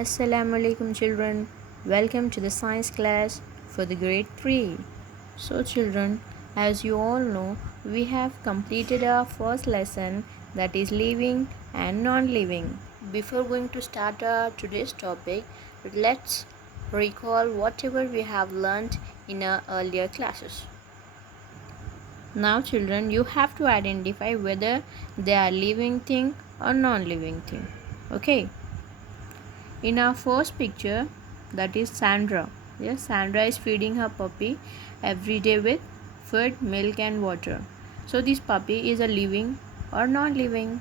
Assalamu alaikum children. Welcome to the science class for the grade 3. So children, as you all know, we have completed our first lesson, that is living and non-living. Before going to start our today's topic, let's recall whatever we have learned in our earlier classes. Now children, you have to identify whether they are living thing or non-living thing. Okay. In our first picture, that is Sandra. Yes, Sandra is feeding her puppy every day with food, milk, and water. So, this puppy is a living or non living?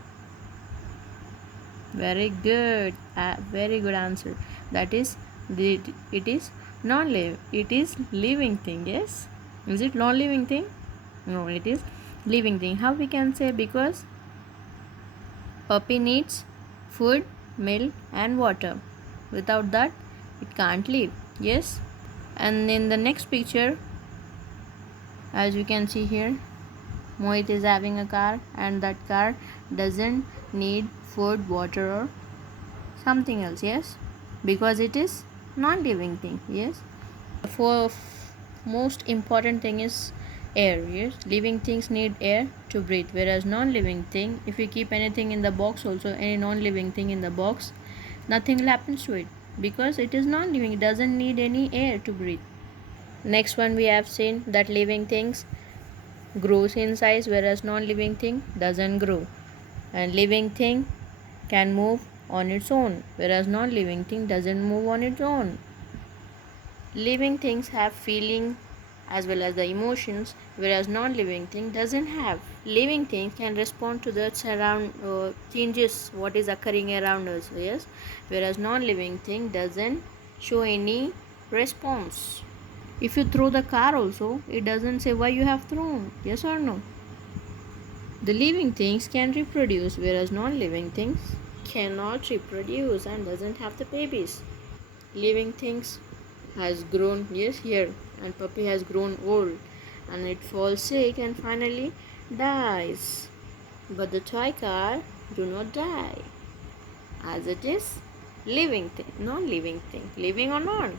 Very good. Very good answer. That is, it is non living. It is living thing. Yes. Is it non living thing? No, it is living thing. How we can say? Because puppy needs food, milk, and water. Without that, it can't live. Yes. And in the next picture, as you can see here, Mohit is having a car, and that car doesn't need food, water, or something else. Yes, because it is non-living thing. Yes. For most important thing is air. Yes, living things need air to breathe, whereas non-living thing, if you keep anything in the box, also any non-living thing in the box, nothing will happen to it because it is non-living. It doesn't need any air to breathe. Next one, we have seen that living things grows in size, whereas non-living thing doesn't grow, and living thing can move on its own, whereas non-living thing doesn't move on its own. Living things have feeling as well as the emotions, whereas non-living thing doesn't have. Living things can respond to the surround changes what is occurring around us. Yes, whereas non-living thing doesn't show any response. If you throw the car also, it doesn't say why you have thrown. Yes or no? The living things can reproduce, whereas non-living things cannot reproduce and doesn't have the babies. Living things has grown, yes, here, and puppy has grown old, and it falls sick and finally dies. But the toy car do not die, as it is living thing, non-living thing. Living or non?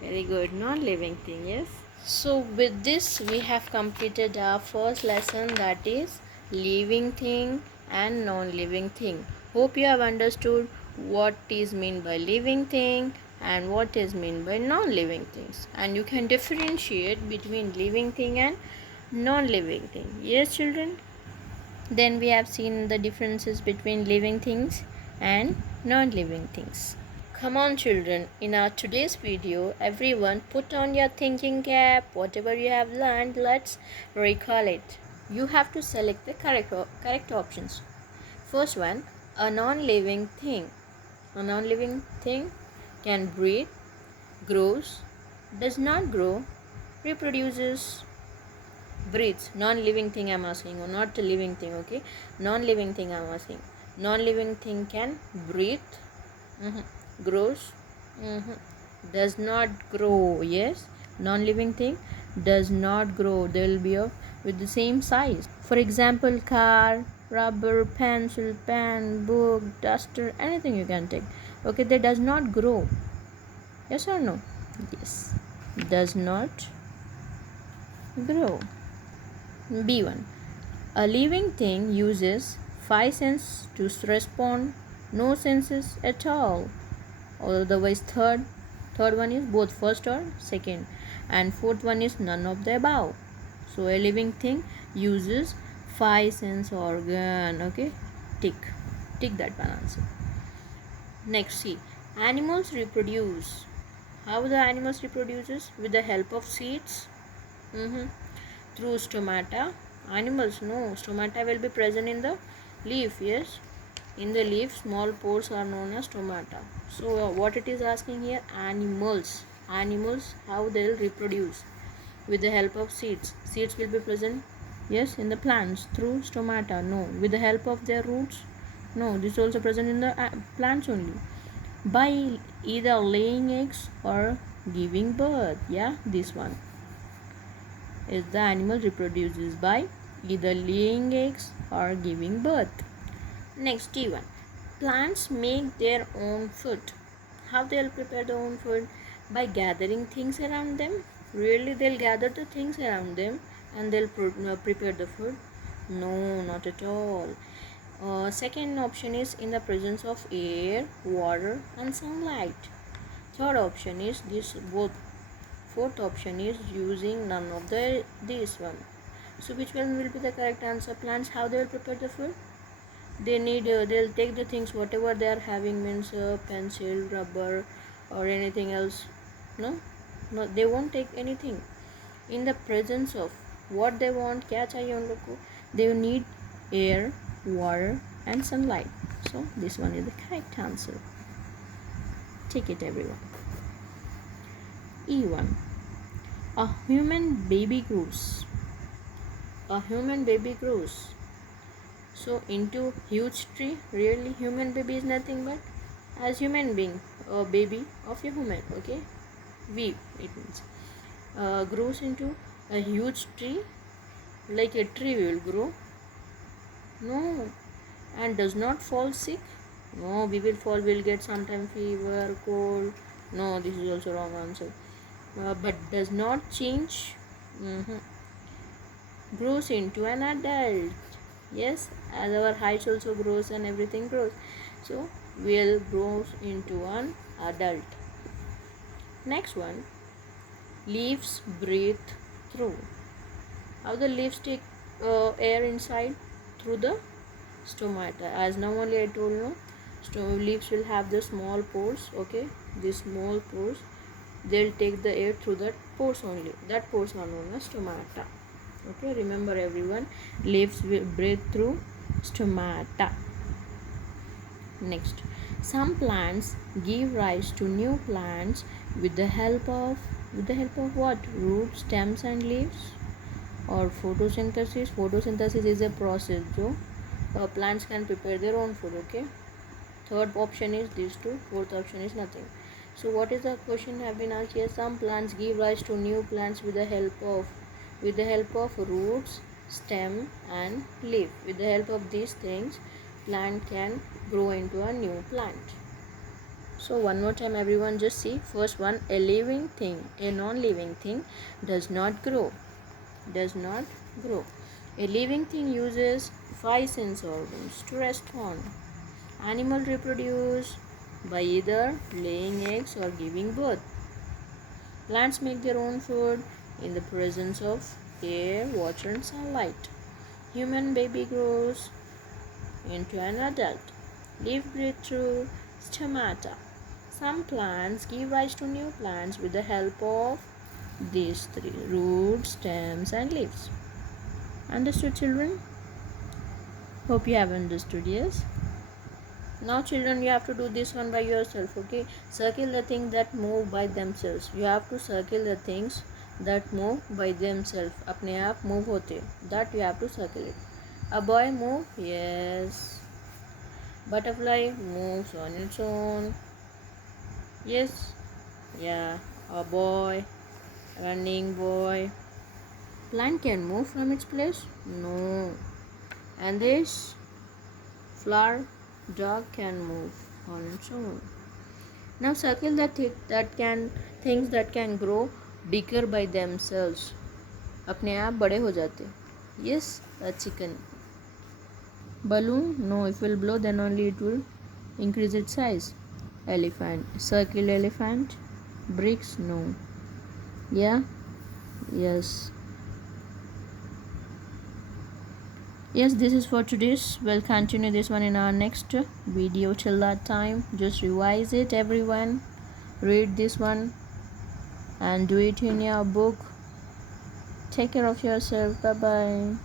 Very good, non-living thing, yes. So with this we have completed our first lesson, that is living thing and non-living thing. Hope you have understood what is meant by living thing and what is meant by non-living things, and you can differentiate between living thing and non-living thing. Yes children. Then we have seen the differences between living things and non-living things. Come on children, in our today's video, everyone put on your thinking cap. Whatever you have learned, let's recall it. You have to select the correct options. First one, a non-living thing. A non-living thing can breathe, grows, does not grow, reproduces, breathes. Non-living thing I'm asking, or not a living thing, okay? Non-living thing I'm asking. Non-living thing can breathe, grows, does not grow. Yes, non-living thing does not grow. They will be of with the same size. For example, car, rubber, pencil, pen, book, duster, anything you can take. Okay, they does not grow. Yes or no? Yes, does not grow. B1. A living thing uses five senses to respond, no senses at all. Otherwise, third one is both first or second, and fourth one is none of the above. So a living thing uses five sense organ. Okay, tick that one answer. Next, see, animals reproduce. How the animals reproduces? With the help of seeds, through stomata. Animals, no, stomata will be present in the leaf. Yes, in the leaf, small pores are known as stomata. So what it is asking here, animals, how they will reproduce? With the help of seeds. Seeds will be present, yes, in the plants through stomata. No. With the help of their roots? No. This is also present in the plants only. By either laying eggs or giving birth. Yeah, this one is the animal reproduces by either laying eggs or giving birth. Next, T1. Plants make their own food. How they'll prepare their own food? By gathering things around them. Really, they'll gather the things around them and they'll prepare the food? No, not at all. Second option is in the presence of air, water, and sunlight. Third option is this both. Fourth option is using none of these one. So which one will be the correct answer? Plants, how they will prepare the food? They'll take the things whatever they are having, means pencil, rubber, or anything else. No, they won't take anything. In the presence of what they want, क्या चाहिए उन लोग को? They need air, water, and sunlight. So this one is the correct answer. Take it, everyone. E1. A human baby grows. A human baby grows. So into huge tree. Really, human baby is nothing but as human being, a baby of a human. Okay, we, it means grows into a huge tree. Like a tree will grow. No. And does not fall sick. No, we will fall, we'll get sometime fever, cold. No, this is also wrong answer. But does not change. Grows into an adult. Yes, as our height also grows and everything grows. So will grows into an adult. Next one. Leaves breathe through. How the leaves take air inside? Through the stomata. As now only I told you, leaves will have the small pores. Okay, these small pores, they'll take the air through that pores only. That pores are known as stomata. Okay, remember everyone, leaves will breathe through stomata. Next, some plants give rise to new plants with the help of what? Roots, stems, and leaves. Or photosynthesis. Photosynthesis is a process so plants can prepare their own food. Okay, third option is these two, fourth option is nothing. So what is the question have been asked here? Some plants give rise to new plants with the help of roots, stem, and leaf. With the help of these things, plant can grow into a new plant. So one more time everyone, just see. First one, a living thing, a non-living thing does not grow. A living thing uses 5 sense organs to respond. Animals reproduce by either laying eggs or giving birth. Plants make their own food in the presence of air, water, and sunlight. Human baby grows into an adult. Leaf breathe through stomata. Some plants give rise to new plants with the help of these three: roots, stems, and leaves. Understood, children? Hope you have understood. Yes. Now children, you have to do this one by yourself. Okay, circle the things that move by themselves. You have to circle the things that move by themselves. अपने आप move होते, that you have to circle it. A boy move, yes. Butterfly moves on its own, yes. Yeah, a boy, running boy. Plant can move from its place? No. And this flower, dog can move on its own. Now circle the things that can grow bigger by themselves. अपने आप बड़े हो जाते. Yes, a chicken. Balloon? No, if it will blow then only it will increase its size. Elephant. Circle elephant. Bricks? No. Yeah? Yes. Yes, this is for today's. We'll continue this one in our next video. Till that time, just revise it, everyone. Read this one and do it in your book. Take care of yourself. Bye bye.